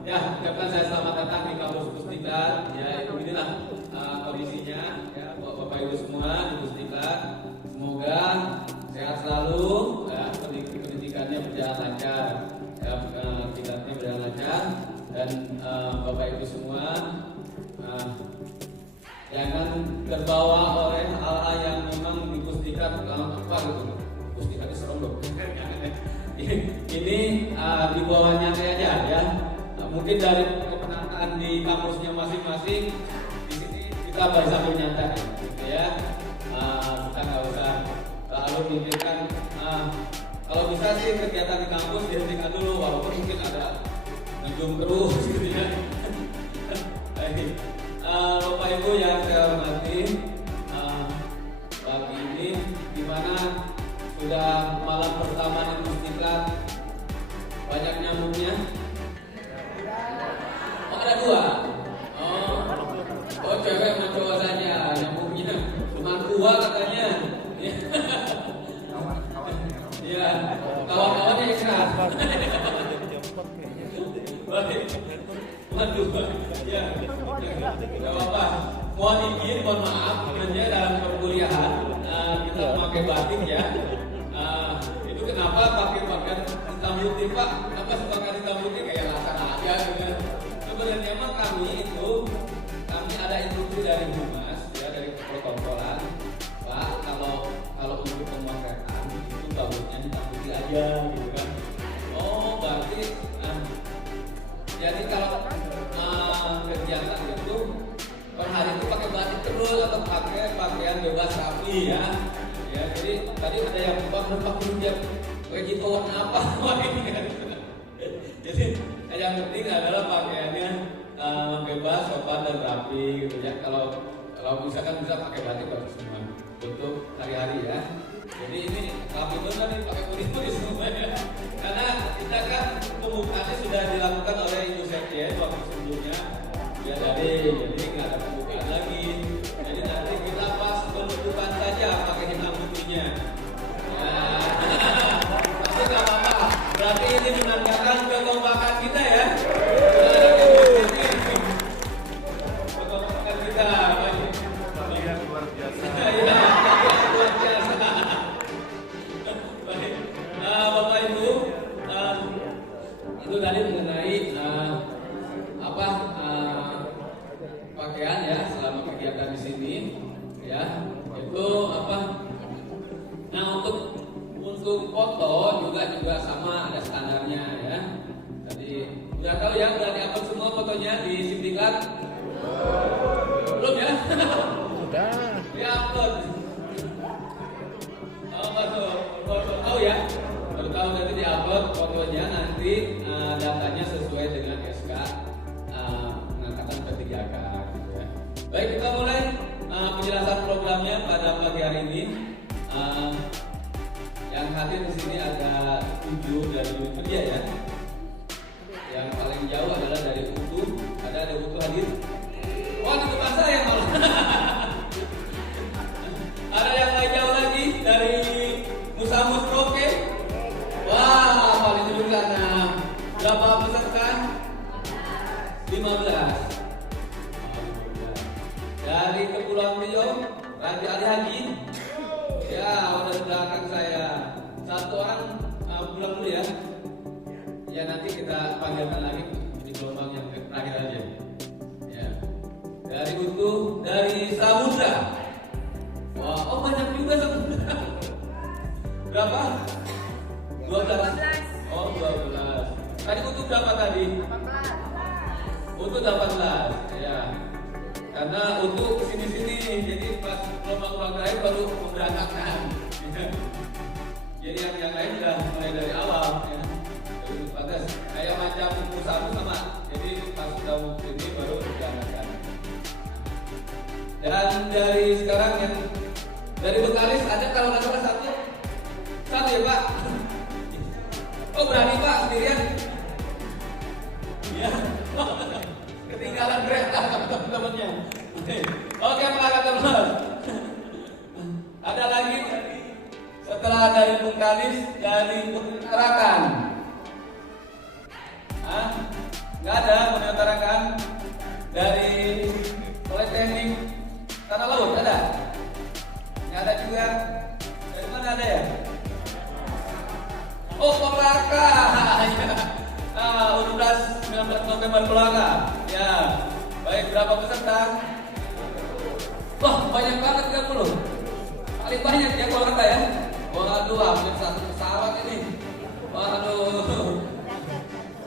Ya, ucapkan saya selamat datang di kampus Pusdiklat. Ya, itu inilah kondisinya. Ya, Bapak Ibu semua di Pusdiklat. Semoga sehat selalu. Ya, pendidikannya berjalan lancar. Ya, kiblatnya berjalan lancar. Dan Bapak Ibu semua jangan terbawa oleh hal-hal yang memang di Pusdiklat apa gitu. Pusdiklat serem loh. Ini di bawah nyantai aja ya. Mungkin dari kepenataan di kampusnya masing-masing di sini kita bisa sambil nyantai gitu ya. Kita nggak usah terlalu memikirkan. Kalau bisa sih kegiatan di kampus dihentikan dulu walaupun mungkin ada ngejum terus gitu ya. Bapak Ibu yang saya hormati, pagi ini dimana sudah malam pertama di Pusdiklat, banyak nyamuknya. Oh, ada dua. Oh cewek sama cowok saja nyamuknya. Cuma dua katanya. Iya, kawan-kawannya istirahat. Baik. Waduh, ya. Tidak apa-apa. Mohon izin, mohon maaf. Sebenarnya dalam perkuliahan kita memakai batik ya. Itu kenapa pakai pakaian hitam putih Pak? Kenapa pakai hitam putih kayak laksana aja gitu? Sebenarnya mah kami ada instruksi dari Humas ya, dari protokolan Pak, kalau untuk pemotretan itu bagusnya hitam putih aja gitu kan. Oh berarti jadi kalau kegiatan itu per hari itu pakai batik terus atau pakai pakaian bebas rapi ya. Ya, jadi tadi ada yang pakai dia kayak gitu warna apa? Jadi yang penting adalah pakaiannya bebas, sopan dan rapi gitu ya. Kalau misalkan bisa pakai batik bagus semua untuk hari-hari ya. Jadi ini rapi benar nih pakai kuning-kuning semua ya. Karena kita kan pembukaannya sudah dilakukan oleh Ibu Sekjen waktu sebelumnya. Ya jadi nggak ada pembukaan lagi. Jadi nanti kita pas penutupan saja pakai hitam putihnya. Ya, pasti nggak apa-apa. Berarti ini menandakan kekompakan kita ya. Kekompakan kita. Kalian luar biasa. Ya, luar biasa. Baik, Bapak Ibu, itu tadi mengenai pakaian ya selama kegiatan di sini ya itu apa. Nah untuk foto juga sama ada standarnya ya. Tadi udah tahu ya, udah diupload semua fotonya di Pusdiklat? Belum ya? Sudah. Diupload. Oh betul, tahu ya? Baru tahu nanti diupload fotonya, nanti datanya sesuai dengan SK pengangkatan P3K. Baik, kita mulai penjelasan programnya pada pagi hari ini. Yang hadir di sini ada 7 dari unit kerja ya. Yang paling jauh adalah dari UTU. Ada UTU hadir. Wah, di depan saya malah. Ada yang lain jauh lagi dari Musamus Roke. Wah, paling dulu karena berapa peserta? 15. Dari Kepulauan Riau, Raja Ali Haji. Ya, udah di belakang saya. Satu orang pulang dulu ya. Ya nanti kita panggilkan lagi di gelombang yang terakhir aja. Ya. Dari Utuh, dari Samudra. Wah, oh banyak juga Samudra. Berapa? 12. Oh, 12. Tadi Utuh berapa tadi? 18. Utuh 18. Ya. Karena untuk kesini-sini, jadi pas gelombang terakhir baru memberangkatkan. Jadi yang lain sudah mulai dari awal. Ya. Jadi batas kayak macam usaha sama. Jadi pas sudah ini baru memberangkatkan. Dan dari sekarang yang dari Bekalis ada kalau nggak salah satu ya Pak. Oh berani Pak sendirian? Ya. Ketinggalan kereta teman-temannya. Oke Pak teman. Ada lagi setelah dari Bekalis dari Tarakan. Nggak ada menyelenggarakan dari Politeknik Tanah Laut ada? Nggak ada juga. Dari mana ada ya? Oh, Polaka. Universitas 19 November Polaka. Ya. Baik, berapa peserta? Wah, banyak banget 30. Paling banyak ya Polaka ya. Waduh, hampir satu pesawat ini. Waduh.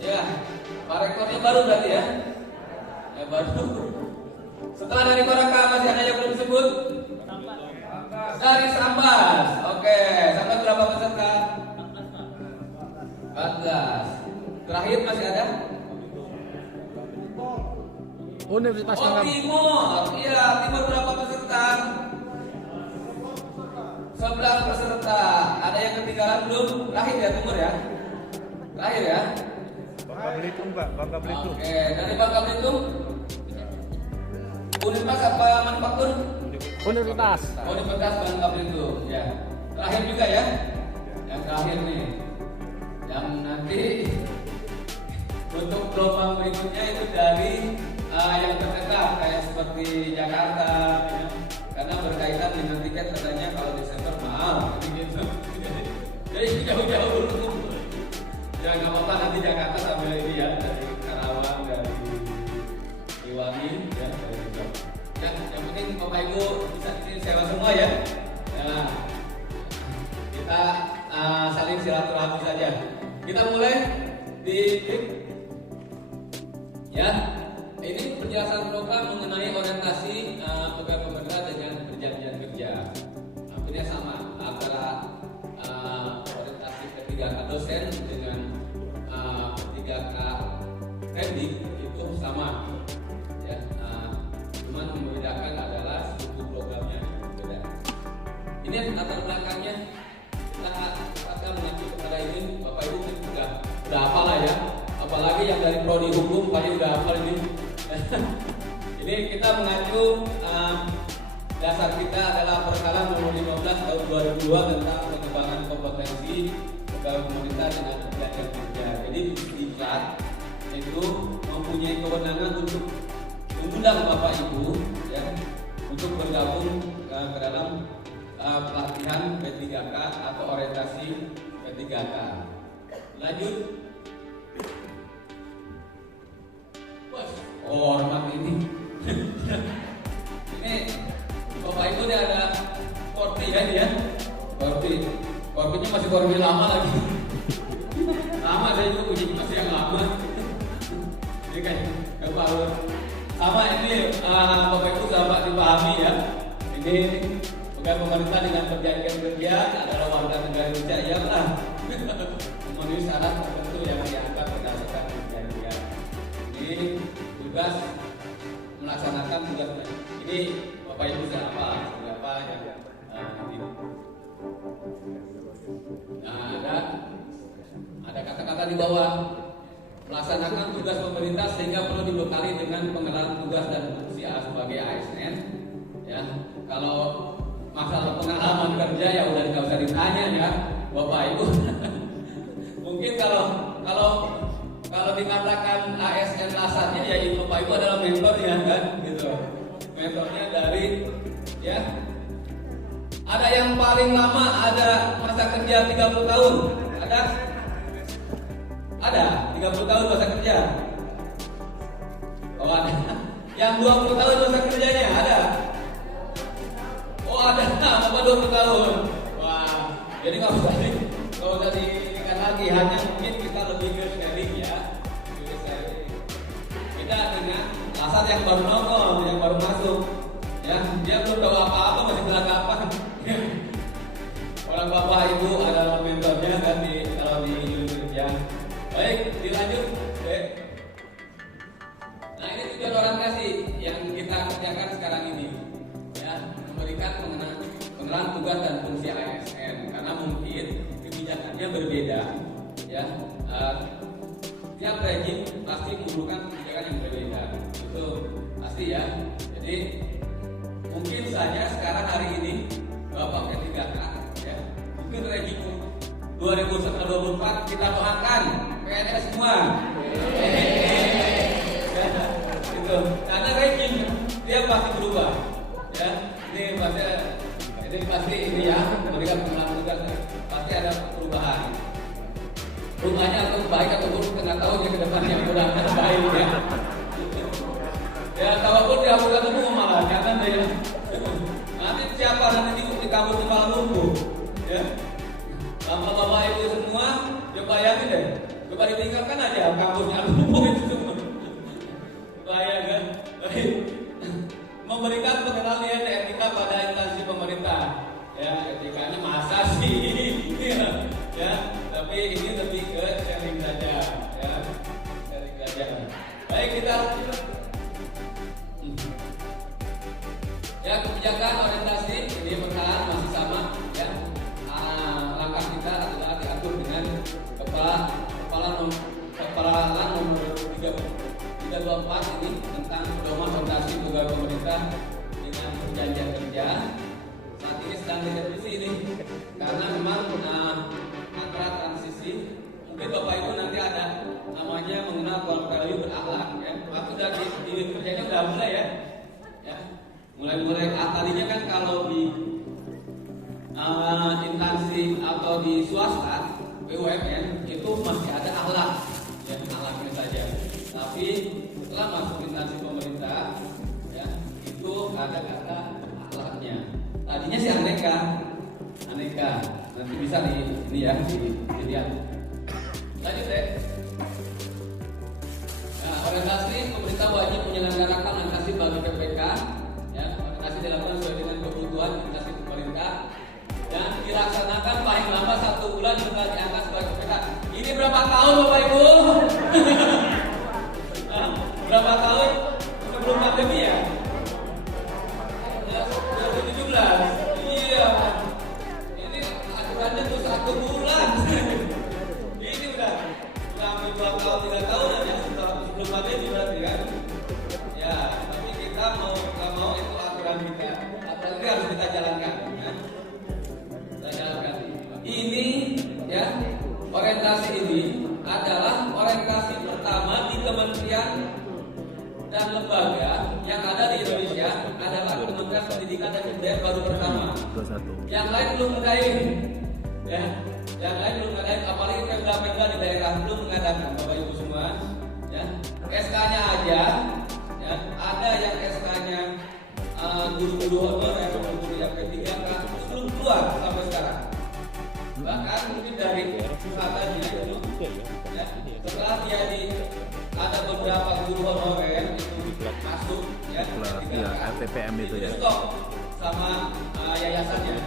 Ya, Pak Rektornya baru berarti ya? Ya baru. Setelah dari Polaka masih ada yang belum disebut? Dari Sambas. Oke, Sambas berapa peserta? 14. Terakhir masih ada? Universitas Timur. Iya, Timur berapa peserta? 11 peserta. Ada yang ketinggalan belum? Terakhir ya Timur ya? Terakhir ya? Bangka Belitung, Pak. Bangka Belitung. Oke, dari Bangka Belitung? Universitas apa manufaktur? Universitas. Universitas Bangka Belitung. Ya. Terakhir juga ya? Yang terakhir nih. Yang nanti untuk gelombang berikutnya itu dari yang terdekat kayak seperti Jakarta ya. Karena berkaitan dengan tiket katanya kalau Desember mahal gitu. Jadi jauh-jauh dulu. Ya nggak apa-apa, nanti Jakarta sambil ini ya, dari Karawang, dari Iwangi ya, dari Jogja. Ya, yang penting Bapak Ibu bisa sewa semua ya. Nah, kita saling silaturahmi saja. Kita mulai di ya. Ini penjelasan program mengenai orientasi pegawai pemerintah dengan perjanjian kerja. Hampirnya sama antara orientasi P3K dosen dengan P3K teknik itu sama. Ya, cuman membedakan adalah struktur programnya yang berbeda. Ini latar belakangnya kita mengacu kepada ini, Bapak Ibu sudah hafal lah ya. Apalagi yang dari prodi hukum pasti sudah hafal ini. Ini kita mengacu dasar kita adalah Perkara nomor 15 tahun 2002 tentang pengembangan kompetensi pegawai pemerintah dengan perjanjian kerja. Jadi diklat itu mempunyai kewenangan untuk mengundang Bapak Ibu ya untuk bergabung ke dalam pelatihan P3K atau orientasi P3K. Lanjut. Hormat ini. Ini Bapak Ibu ini ada korpi ya dia. Korpinya masih korpi lama lagi. Lama saya juga punya masih yang lama. Ini kayak kepala. Sama ini Bapak Ibu dapat dipahami ya. Ini pegawai pemerintah dengan perjanjian kerja adalah warga negara Indonesia yang memenuhi syarat tertentu yang dianggap berdasarkan perjanjian. Ini tugas melaksanakan tugas ini Bapak Ibu siapa yang ini. Nah, ada kata-kata di bawah melaksanakan tugas pemerintah sehingga perlu dibekali dengan pengenalan tugas dan fungsi sebagai ASN. Ya, kalau masalah pengalaman kerja ya udah nggak usah ditanya ya, Bapak Ibu. Mungkin kalau dikatakan ASN lasarnya ya Bapak Ibu adalah mentornya kan, gitu. Mentornya dari ya. Ada yang paling lama ada masa kerja 30 tahun, ada 30 tahun masa kerja. Oh ada. Yang 20 tahun masa kerjanya ada. Oh ada, Bapak 20 tahun. Wah, jadi nggak usah diingat lagi, hanya mungkin kita lebih ke sharing ya. Kita dengan lasar yang baru nongol, yang baru masuk, ya dia belum tahu apa-apa, masih gelagapan. Orang Bapak Ibu adalah mentornya kan kalau di Indonesia. Baik, dilanjut. Baik. Nah ini tujuan orientasi yang kita kerjakan sekarang ini, ya memberikan pengenalan tugas dan fungsi ASN karena mungkin kebijakannya berbeda, ya. Tiap rejim pasti memerlukan kebijakan yang berbeda, itu pasti ya. Jadi mungkin saja sekarang hari ini Bapak P3K, ya, mungkin rejim 2024 kita doakan PNS semua. gitu. Karena ranking dia pasti berubah. Ya, ini pasti ini ya, memberikan pengalaman juga pasti ada perubahan. Rumahnya atau baik atau buruk nggak tahu dia ke depannya mudah-mudahan baik ya. Ya, kalaupun dia bukan ketemu malah jangan deh ya. Nanti siapa nanti di kampus di malam lumpuh, ya. Bapak-bapak ibu semua, ya bayangin deh. Coba ditinggalkan aja kampusnya lumpuh itu semua. Bayangkan, baik. Memberikan pengenalan etika pada instansi pemerintah. Ya, etikanya masa sih? Ya, tapi ini lebih ke sharing saja, ya. Sharing saja. Baik, kita lanjut. Ya, kebijakan orientasi ini bertahan masih sama ya. Langkah kita adalah diatur dengan kepala nomor 324 ini tentang pedoman orientasi pegawai pemerintah dengan perjanjian kerja. Saat ini sedang direvisi ini karena memang antara transisi mungkin Bapak Ibu nanti ada namanya mengenal core value berakhlak ya. Waktu sudah di kerjanya sudah mulai ya. Mulai tadinya kan kalau di instansi atau di swasta BUMN itu masih ada akhlak ya, akhlaknya saja. Tapi setelah masuk instansi pemerintah ya, itu ada kata akhlaknya. Tadinya sih aneka. Nanti bisa ini ya dilihat. Lanjut deh. Nah, orientasi pemerintah wajib menyelenggarakan orientasi bagi PPK. Dilakukan sesuai dengan kebutuhan instansi pemerintah dan dilaksanakan paling lama 1 bulan setelah diangkat sebagai PPK. Ini berapa tahun Bapak Ibu? Berapa tahun sebelum pandemi ya? 2017. Iya. Ini aturannya tuh 1 bulan. Ini udah hampir 2 tahun 3 tahun ya sebelum pandemi berarti kan? Ya, tapi kita mau itu kita apalagi harus kita jalankan ya. Kita jalankan ini ya, orientasi ini adalah orientasi pertama di kementerian dan lembaga yang ada di Indonesia adalah Kementerian Pendidikan dan Kebudayaan baru pertama. Yang lain belum ngadain ya, yang lain belum ngadain, apalagi pemda-pemda di daerah belum mengadakan Bapak Ibu semua ya. SK-nya aja ya, ada yang SK-nya guru-guru honor yang guru yang P3 kan belum keluar sampai sekarang. Bahkan mungkin dari usahaannya itu ya, setelah dia ada beberapa guru honorer itu masuk ya, RTPM itu ya, stop sama yayasannya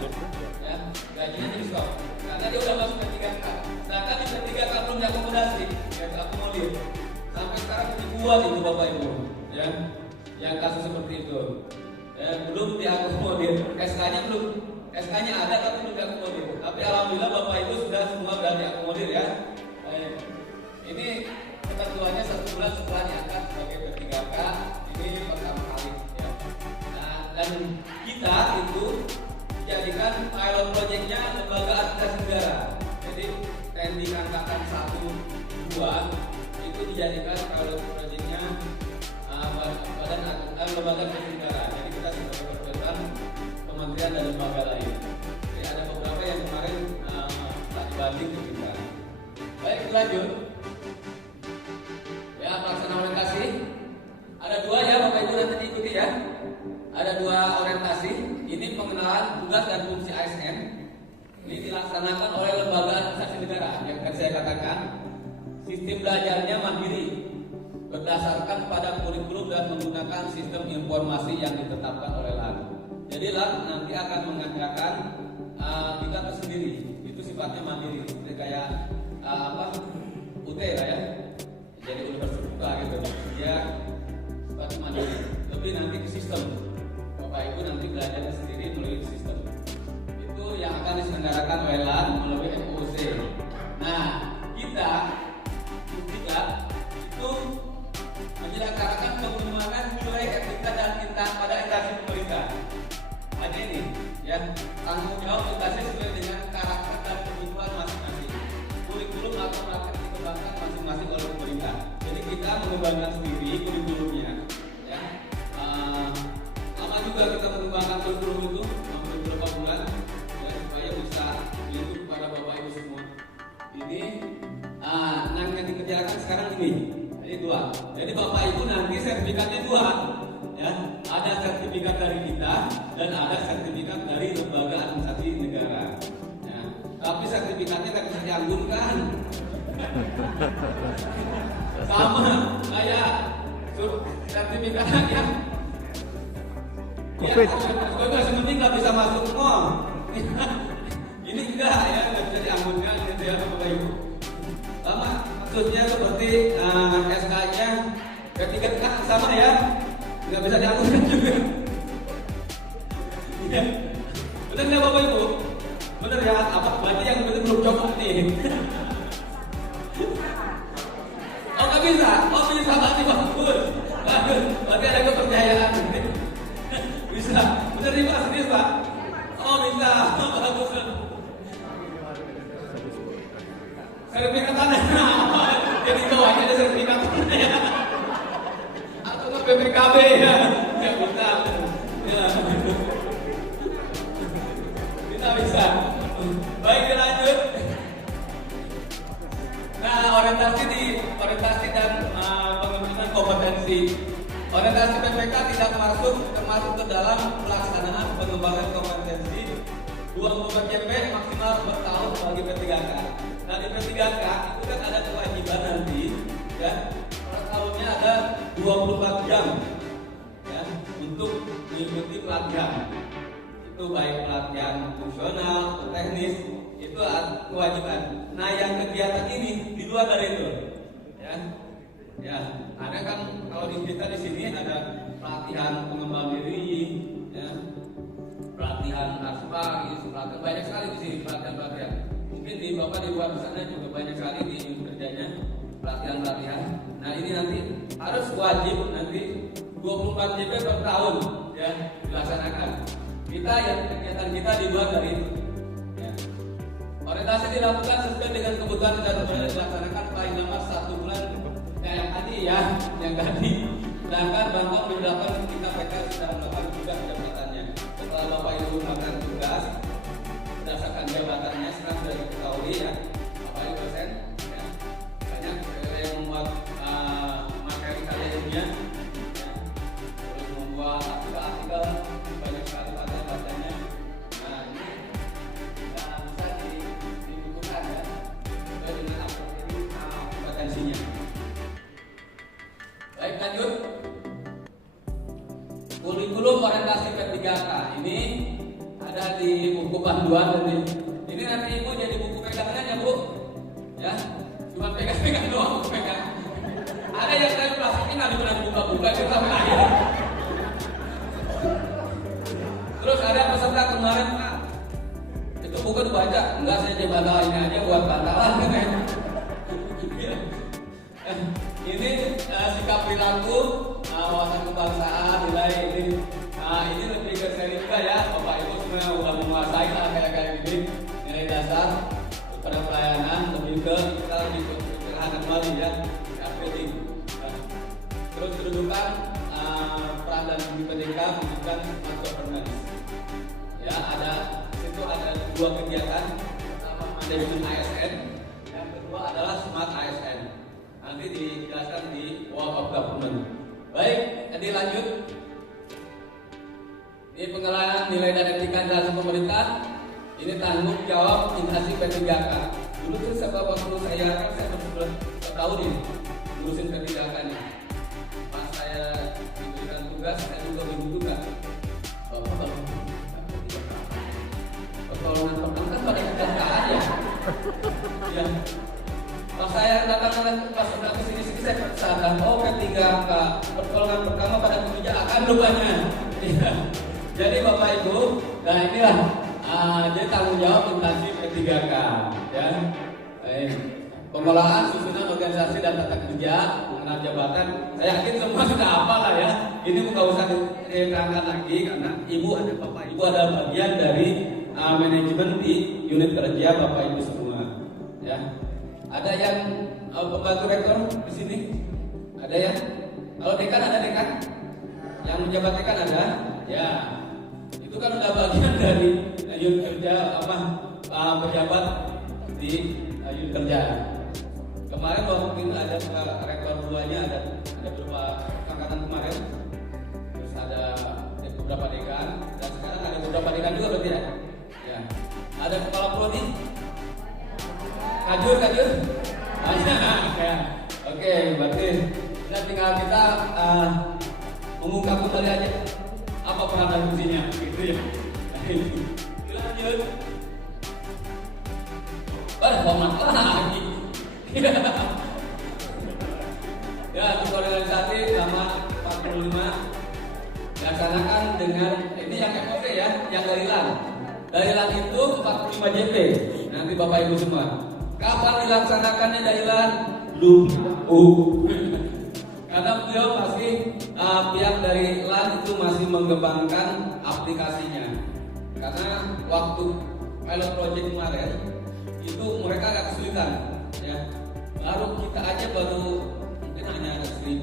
ya, gajinya di stop karena dia udah masuk P3K. Sedangkan di P3K belum diakomodasi ya, diakomodir sampai sekarang dibuat itu Bapak Ibu ya, yang kasus seperti itu. Belum diakomodir, SK-nya ada tapi belum diakomodir. Tapi alhamdulillah Bapak Ibu semua sudah diakomodir ya. Ini ketentuannya 1 bulan setelah diangkat sebagai P3K, ini pertama kali ya. Nah, dan kita itu jadikan pilot projectnya lembaga administrasi negara. Jadi trending angkatan 1, 2 itu dijadikan pilot projectnya badan lembaga administrasi negara. Jadi kita sebagai perwakilan kementerian dan lembaga lain. Jadi ada beberapa yang kemarin dibanding ke kita. Baik, lanjut. Ya, pelaksanaan orientasi. Ada 2 ya Bapak Ibu nanti diikuti ya. Ada 2 orientasi. Ini pengenalan tugas dan fungsi ASN. Ini dilaksanakan oleh lembaga administrasi negara. Yang tadi saya katakan, sistem belajarnya mandiri, berdasarkan pada kurikulum dan menggunakan sistem informasi yang ditetapkan oleh LAN. Jadi LAN nanti akan mengadakan tingkat tersendiri. Itu sifatnya mandiri, seperti kayak UT lah ya. Jadi universitas terbuka gitu. Dia sifatnya mandiri. Tapi nanti ke sistem. Bapak Ibu nanti belajarnya sendiri melalui sistem. Itu yang akan diselenggarakan oleh LAN melalui MOC. Nah, kita itu menyelenggarakan pengembangan nilai etika dan tindak pada instansi pemerintah. Hanya ini, ya, tanggung jawab instansi sesuai dengan karakter dan kebutuhan masing-masing. Kurikulum atau praktek dikembangkan masing-masing oleh pemerintah. Jadi kita mengembangkan sendiri kurikulumnya, dua. Jadi Bapak Ibu nanti sertifikatnya dua, ya. Ada sertifikat dari kita dan ada sertifikat dari lembaga administrasi negara. Ya. Tapi sertifikatnya nggak bisa dianggunkan. Sama kayak sertifikatnya. Ya, sebenarnya nggak bisa masuk mall. Ini enggak ya, nggak bisa dianggunkan gitu ya Bapak Ibu. Sama maksudnya seperti SK-nya P3K sama ya, nggak bisa dianggunkan juga. Ya. Benar nggak Bapak Ibu? Benar ya, apa berarti yang belum coba nih? Oh nggak bisa, bisa berarti bagus. Berarti ada kepercayaan. Bisa, benar nih Pak, serius Pak? Oh bisa, bagus. Sertifikat tanah, jadi bawahnya ada sertifikat tanah ya. Atau ke BPKB ya, nggak bisa. Ya. Bisa. Baik dilanjut. Nah orientasi dan pengembangan kompetensi. Orientasi PPK tidak termasuk ke dalam pelaksanaan pengembangan kompetensi 24 JP maksimal per tahun bagi P3K. Nah di P3K itu kan ada kewajiban nanti ya, per tahunnya ada 24 jam ya untuk mengikuti pelatihan. Itu baik pelatihan fungsional atau teknis, itu kewajiban. Nah yang kegiatan ini di luar dari itu ya ada kan kalau di kita di sini ada pelatihan pengembang diri ya, pelatihan aspar, pelatihan banyak sekali di sini pelatihan. Mungkin di Bapak di luar sana juga banyak sekali di kerjanya pelatihan. Nah ini nanti harus wajib nanti 24 JP per tahun ya dilaksanakan. Kita yang kegiatan kita di luar dari itu. Ya. Orientasi dilakukan sesuai dengan kebutuhan dan dilaksanakan paling lama 1 bulan. Yang tadi. Sedangkan bantuan beberapa kita PK sudah melakukan tugas jabatannya. Setelah Bapak Ibu melakukan tugas berdasarkan jabatannya, sekarang sudah diketahui ya, Bapak Ibu dosen, ya. Banyak yang membuat materi kajiannya, ya. Terus membuat artikel banyak sekali baca-bacanya. Nah ini bisa dibutuhkan ya, sesuai dengan apa kompetensinya. Baik lanjut. Kurikulum orientasi P3K ini ada di buku panduan dan ini nanti Ibu jadi buku pegangan ya Bu, ya cuma pegang doang buku pegang. Ada yang saya plastikin nggak pernah buka-buka itu sampai akhir. Terus ada peserta kemarin Pak, itu buku dibaca, enggak saya coba ini aja buat bantalan kan. Ini sikap perilaku, wawasan kebangsaan, nilai ini. Nah ini lebih ke seri juga ya, Bapak Ibu semua udah menguasai lah kayak gini. Nilai dasar pada pelayanan lebih ke kita lebih ke sederhana kembali ya, penting. Terus kedudukan peran dan fungsi PDK menunjukkan entrepreneurs. Ya ada situ ada 2 kegiatan, pertama manajemen ASN, yang kedua adalah smart ASN. Nanti dijelaskan di Walk of Government. Baik, jadi lanjut. Ini pengelolaan nilai dan etika instansi pemerintah. Ini tanggung jawab instansi P3K. Dulu tuh waktu saya kan saya belum tahu nih ngurusin P3K nih. Pas saya diberikan tugas, saya juga dibutuhkan. Pertolongan pertama kan pada kecelakaan ya. Ya. Pas saya datang pas sudah kesini saya sadar, oh P3K pertolongan pertama pada kebijakan rupanya. Ya. Jadi Bapak Ibu, nah inilah jadi tanggung jawab instansi P3K ya. Pengelolaan susunan organisasi dan tata kerja mengenal jabatan. Saya yakin semua sudah hafal lah ya. Ini bukan usah diterangkan lagi karena Ibu ada Bapak Ibu ada bagian dari manajemen di unit kerja Bapak Ibu semua ya. Ada yang pembantu rektor di sini? Ada ya? Kalau dekan ada dekan? Yang menjabat dekan ada? Ya. Itu kan udah bagian dari unit kerja pejabat di unit kerja. Kemarin waktu itu ada rekor duanya, ada beberapa angkatan kemarin, terus ada beberapa dekan, dan sekarang ada beberapa dekan juga berarti ya. Ya. Ada kepala prodi? Kajur. Ya. Oke, berarti tinggal kita mengungkap kembali aja apa peran dan fungsinya, gitu ya. Lanjut. Hormat lagi. Ya, untuk organisasi selama 45 dilaksanakan dengan ini yang MOC ya, yang dari LAN. Dari LAN itu 45 JP. Nanti Bapak Ibu semua. Kapan dilaksanakannya dari LAN? Karena beliau masih pihak dari LAN itu masih mengembangkan aplikasinya. Karena waktu pilot project kemarin itu mereka agak kesulitan, ya. Baru kita aja mungkin hanya ada 1000.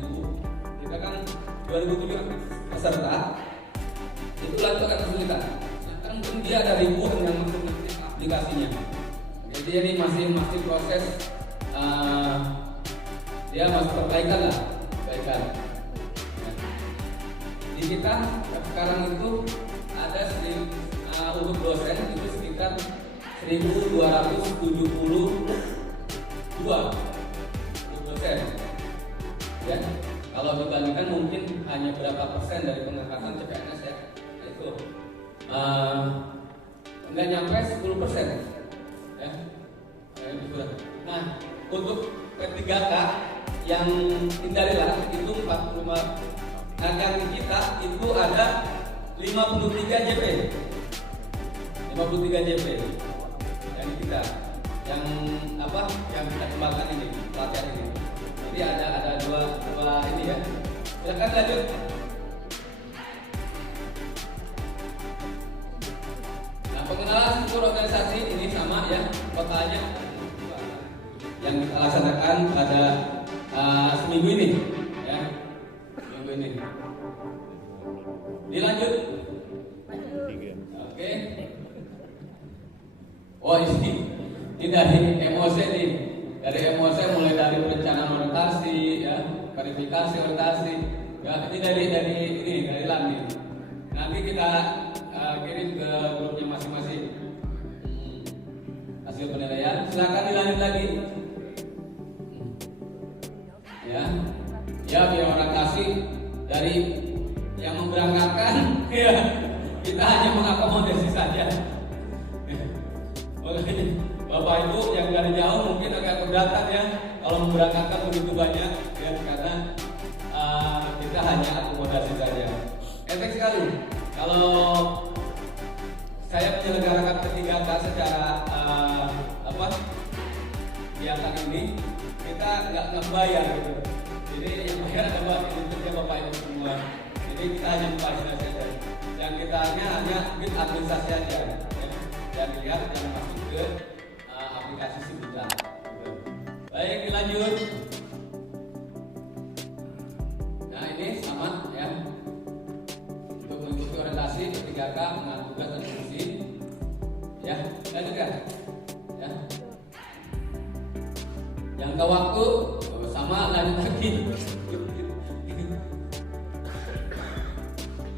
Kita kan 2007 peserta, itu LAN itu agak kesulitan. Sekarang mungkin dia ada ribuan yang masuk aplikasinya. Jadi ini masih proses. Dia masih perbaikan. Di kita sekarang itu ada untuk dosen itu sekitar 1272 dosen. Ya, kalau dibandingkan mungkin hanya berapa persen dari pengangkatan CPNS ya, itu nggak nyampe 10%. Ya, nah untuk P3K yang dari LAN itu 45. Nah yang di kita itu ada 53 JP. 53 JP. Yang di kita yang kita kembangkan ini, pelatihan ini. Jadi ada dua ini ya. Silakan lanjut. Nah, pengenalan struktur organisasi ini sama ya, totalnya yang kita laksanakan pada seminggu ini ya, seminggu ini. Dilanjut. Oke. Oh ini dari MOC nih, dari MOC mulai dari perencanaan orientasi ya, verifikasi orientasi ya, ini dari LAN nih. Nanti kita kirim ke grupnya masing-masing hasil penilaian. Silakan dilanjut lagi. Ya biar orientasi dari yang memberangkatkan ya, kita hanya mengakomodasi saja. Makanya Bapak Ibu yang dari jauh mungkin agak keberatan ya kalau memberangkatkan begitu banyak ya, karena kita hanya akomodasi saja. Efek sekali kalau saya menyelenggarakan P3K secara kegiatan ini, kita nggak bayar gitu. Jadi yang bayar adalah kerja Bapak Ibu semua. Jadi kita hanya memfasilitasi saja. Yang kita hanya administrasi saja. Dan lihat yang masuk ke aplikasi kita. Baik, dilanjut. Nah ini sama ya. Untuk mengikuti orientasi P3K mengatur tugas dan fungsi. Ya, lanjut ya. Jangka waktu sama, lanjut lagi.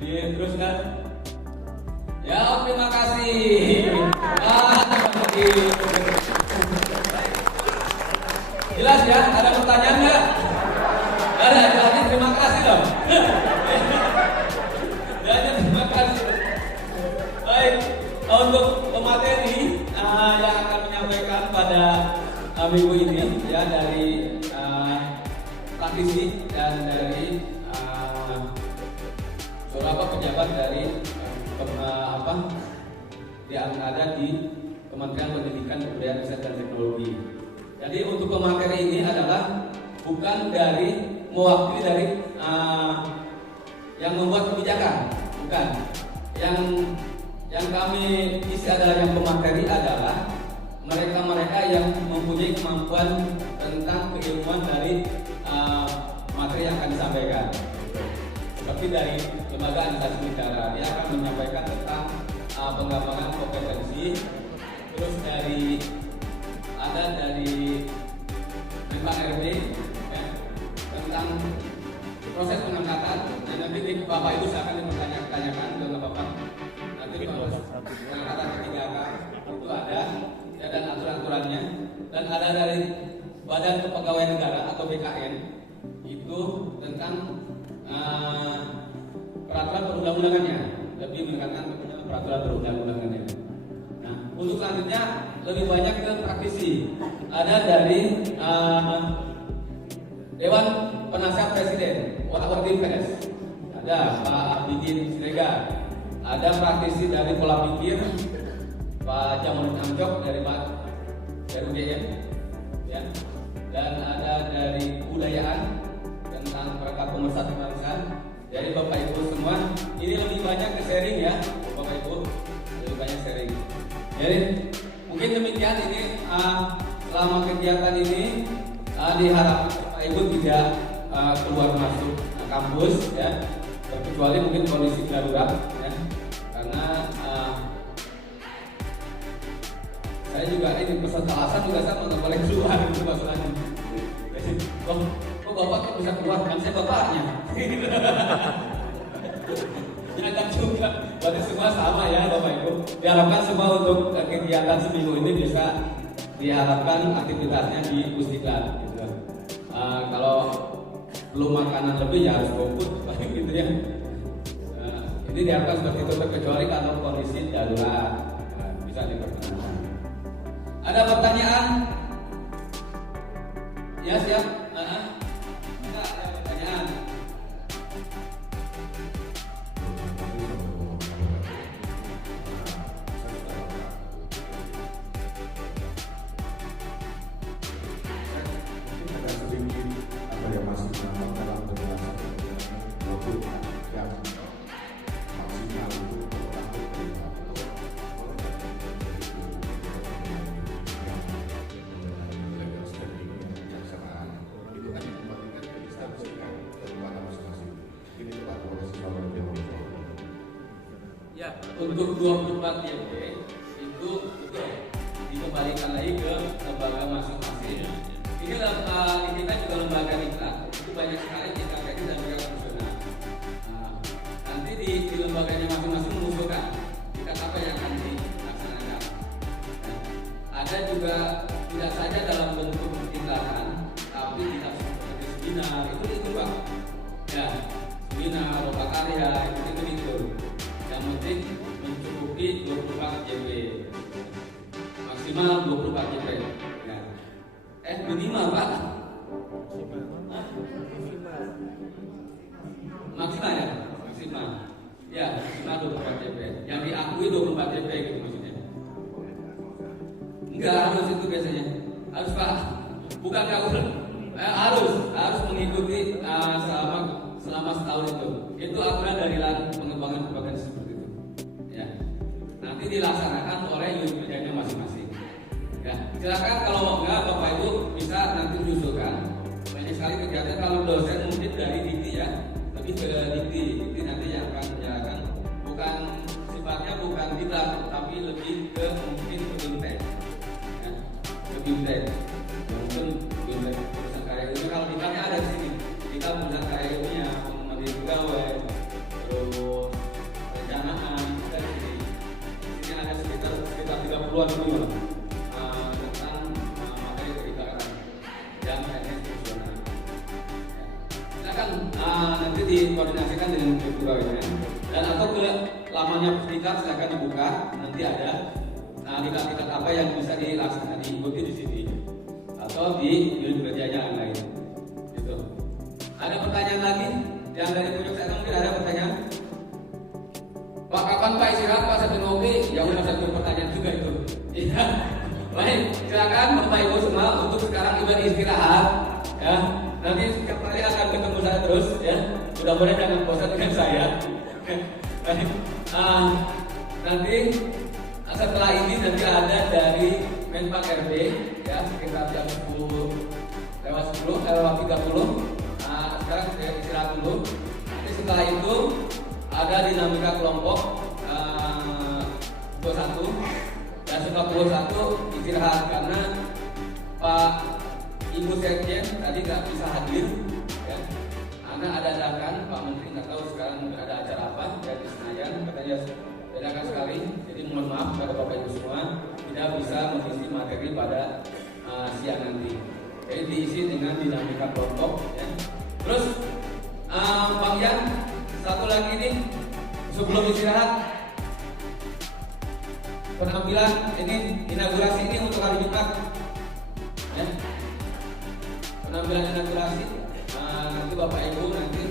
Teruskan. Ya, terima kasih. Jelas ya? Ada pertanyaan nggak? Ada. Jadi terima kasih dong. Jadi terima kasih. Baik, untuk pemateri yang akan menyampaikan pada minggu ini ya, dari praktisi dan dari beberapa pejabat dari yang ada di Kementerian Pendidikan, Kebudayaan, Riset dan Teknologi. Jadi untuk pemateri ini adalah bukan dari mewakili dari yang membuat kebijakan, bukan. Yang kami isi adalah yang pemateri adalah mereka yang mempunyai kemampuan tentang keilmuan dari materi yang akan disampaikan. Seperti dari lembaga administrasi negara, dia akan menyampaikan tentang pengembangan kompetensi. Terus dari Menpan RB ya, tentang proses pengangkatan. Dan nanti Bapak Ibu akan dipertanyakan ke Bapak. Nanti proses pengangkatan ketiga itu ada ya, dan aturan-aturannya, dan ada dari Badan Kepegawaian Negara atau BKN itu tentang peraturan perundang-undangannya, lebih menekankan peraturan perundang-undangannya. Nah, untuk selanjutnya lebih banyak ke praktisi. Ada dari Dewan Penasihat Presiden, Wakil PS, ada Pak Abidin Siregar, ada praktisi dari Pola Pikir, Pak Jamaludin Amjok dari Pak UGM, ya, dan ada dari Kebudayaan tentang perangkat pemersatu bangsa. Jadi Bapak Ibu semua, ini lebih banyak ke sharing ya, Bapak Ibu, lebih banyak sharing. Jadi mungkin demikian ini selama kegiatan ini diharapkan Bapak Ibu tidak keluar masuk kampus ya, kecuali mungkin kondisi darurat ya, karena saya juga ini peserta alasan juga sama nggak boleh keluar itu masalahnya. Kok Bapak kok bisa keluar, kan saya bapaknya. Jangan juga, berarti semua sama ya Bapak Ibu. Diharapkan semua untuk kegiatan seminggu ini bisa diharapkan aktivitasnya di Istiqlal gitu. Kalau belum makanan lebih ya harus fokus gitu ya. Ini diharapkan seperti itu, kecuali kalau kondisi darurat bisa diperkenankan. Ada pertanyaan? Ya siap. Enggak ada pertanyaan. Ya, untuk 24 YB itu betul dikembalikan lagi ke lembaga masing-masing. Ini kita juga lembaga diklat, itu banyak sekali diklat dan juga profesional. Nanti di lembaganya masing-masing mengusulkan diklat apa yang akan dilaksanakan. Ada juga tidak saja dalam bentuk diklatan, tapi tidak seperti seminar itu Pak. Ya, seminar, lomba karya itu. Yang penting mencukupi 24 JP, maksimal 24 JP ya. Minimal Pak, maksimal ya, maksimal ya, maksimal 24 JP, yang diakui 24 JP gitu maksudnya. Enggak harus itu biasanya, harus Pak, bukan harus mengikuti selama setahun itu aturan dari pengembangan berbagai seperti itu ya. Nanti dilaksanakan oleh unit kerjanya masing-masing ya. Silakan kalau mau enggak Bapak Ibu bisa nanti diusulkan. Banyak sekali kegiatan, kalau dosen mungkin dari Dikti ya, lebih ke Dikti nanti yang akan menjalankan, bukan sifatnya bukan kita tapi lebih ke mungkin ke Bimtek ya, ke Bimtek mungkin Bimtek perusahaan karya ilmiah. Kalau kita ada di sini, kita perusahaan karya ilmiah, pegawai, terus perencanaan, dan di sini ada sekitar 30-an juga tentang materi kebijakan dan teknis fungsional. Silakan nanti dikoordinasikan dengan pegawainya, dan atau ke lamanya Pusdiklat silakan dibuka, nanti ada diklat apa yang bisa dilaksanakan diikuti di sini atau di unit kerjanya yang lain. Gitu. Ada pertanyaan lagi? Yang dari pojok saya mungkin ada pertanyaan. Pak, kapan Pak istirahat Pak satu ngopi? Ya udah satu pertanyaan juga itu. Iya. Baik, silakan Bapak Ibu semua untuk sekarang ibadah istirahat. Ya, nanti setiap kali akan ketemu saya terus. Ya, mudah-mudahan jangan bosan dengan saya. Baik. Nanti setelah ini nanti ada dari Menpan RB ya sekitar jam 10:30. Sekarang saya istirahat dulu. Nanti setelah itu ada dinamika kelompok 21 dan setelah 21 istirahat karena Pak Ibu Sekjen tadi nggak bisa hadir, ya. Karena ada dadakan, Pak Menteri nggak tahu sekarang ada acara apa ya di Senayan, katanya dadakan sekali. Jadi mohon maaf kepada Bapak Ibu semua tidak bisa mengisi materi pada siang nanti. Jadi diisi dengan dinamika kelompok, ya. Terus Bang Yan, satu lagi nih sebelum istirahat, penampilan ini inaugurasi ini untuk hari Jumat, ya. Penampilan inaugurasi nanti Bapak Ibu nanti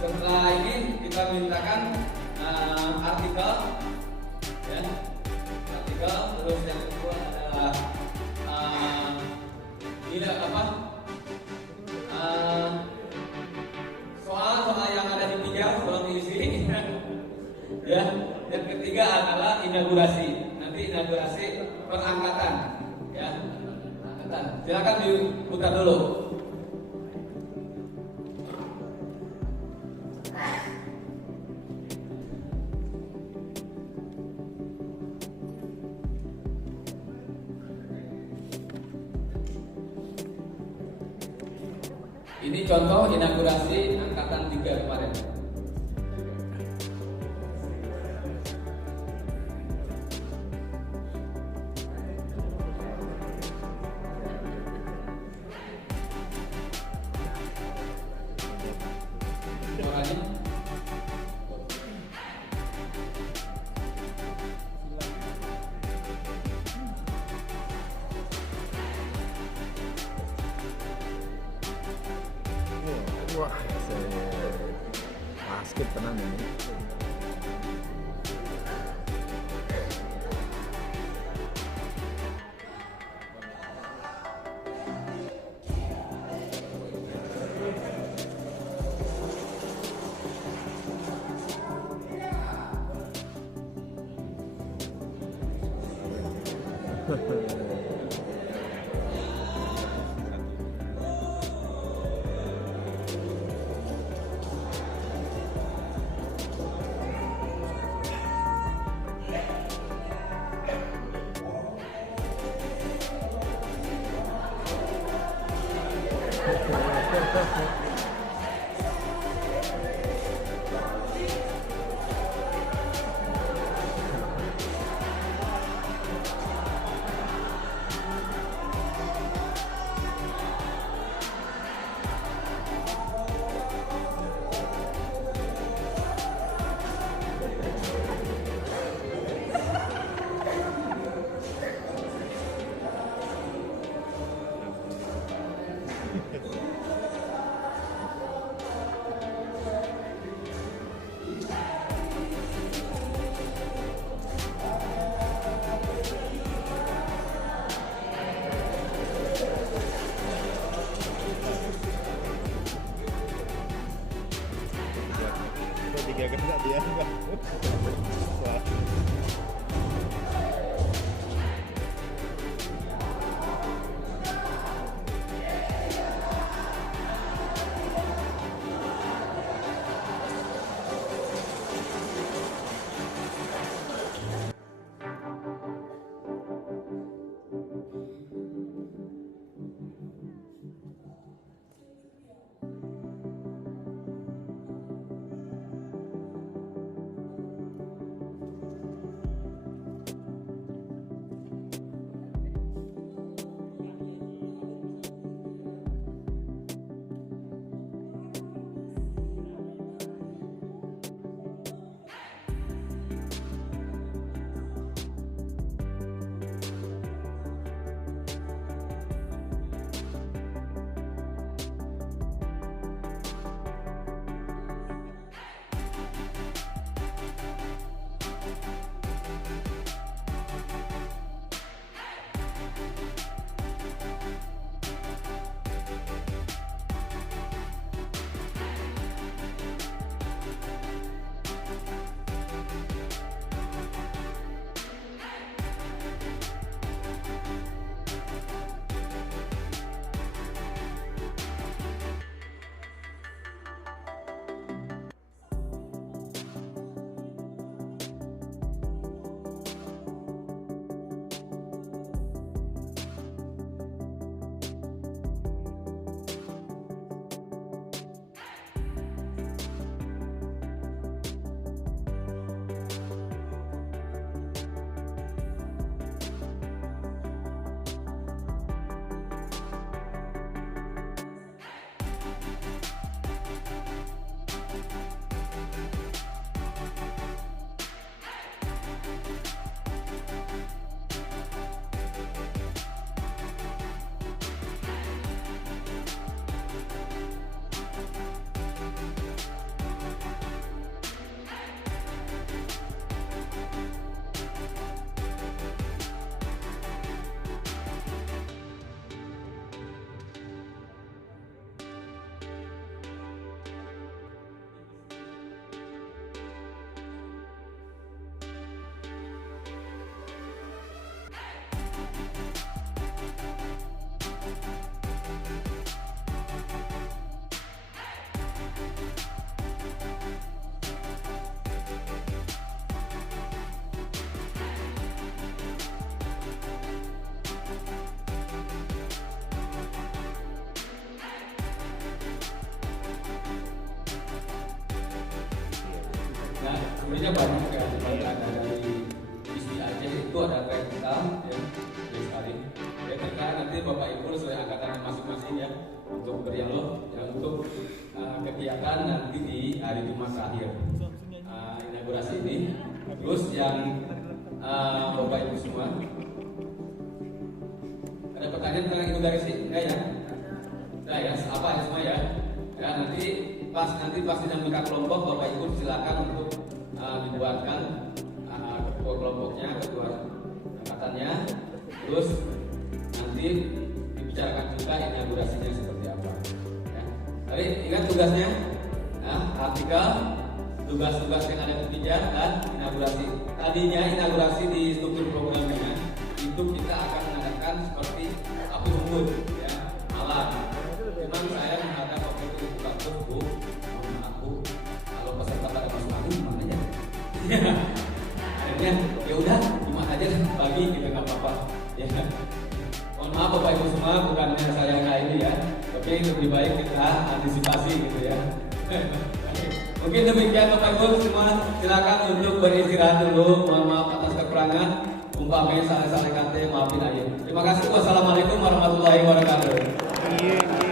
setelah ini kita mintakan artikel, ya, artikel. Terus yang kedua adalah tidak apa soal yang ada di pijar tolong diisi. Ya, yang ketiga adalah inaugurasi. Nanti inaugurasi perangkatan, ya, angkatan. Silakan diputar dulu. Ini contoh inaugurasi angkatan 3 kemarin. Suaranya. Wah, basket tenang ini. Tiga kena dia enggak. Wah. sebenarnya banyak ya, ada dari Isti Aceh itu ada trek kita ya, baik sekali. Ya, kita nanti Bapak Ibu sesuai angkatan masing-masing ya untuk berdialog ya, untuk kegiatan nanti di hari Jumat terakhir inaugurasi ini. Terus yang Bapak Ibu semua, ada pertanyaan tentang inaugurasi enggak ya? Nah ya, apa ya semua ya? Ya nanti pas dinamika kelompok Bapak Ibu silakan untuk dibuatkan ketua kelompoknya, ketua angkatannya, terus nanti dibicarakan juga inaugurasinya seperti apa. Ya. Tadi ingat tugasnya, nah, artikel, tugas-tugas yang ada ketiga dan inaugurasi. Tadinya inaugurasi di struktur programnya itu kita akan mengadakan seperti api unggun, ya, alat. Cuman saya menghadap waktu itu buka buku, aku kalau peserta pada masuk aku gimana ya? Akhirnya ya udah cuma aja bagi gitu nggak apa-apa. Ya. Mohon maaf Bapak Ibu semua, bukannya saya nggak ini ya, tapi lebih baik kita antisipasi gitu ya. Mungkin demikian Bapak Ibu semua, silakan untuk beristirahat dulu. Mohon maaf atas kekurangan. Umpamanya salah-salah kata, maafin aja. Terima kasih. Wassalamualaikum warahmatullahi wabarakatuh.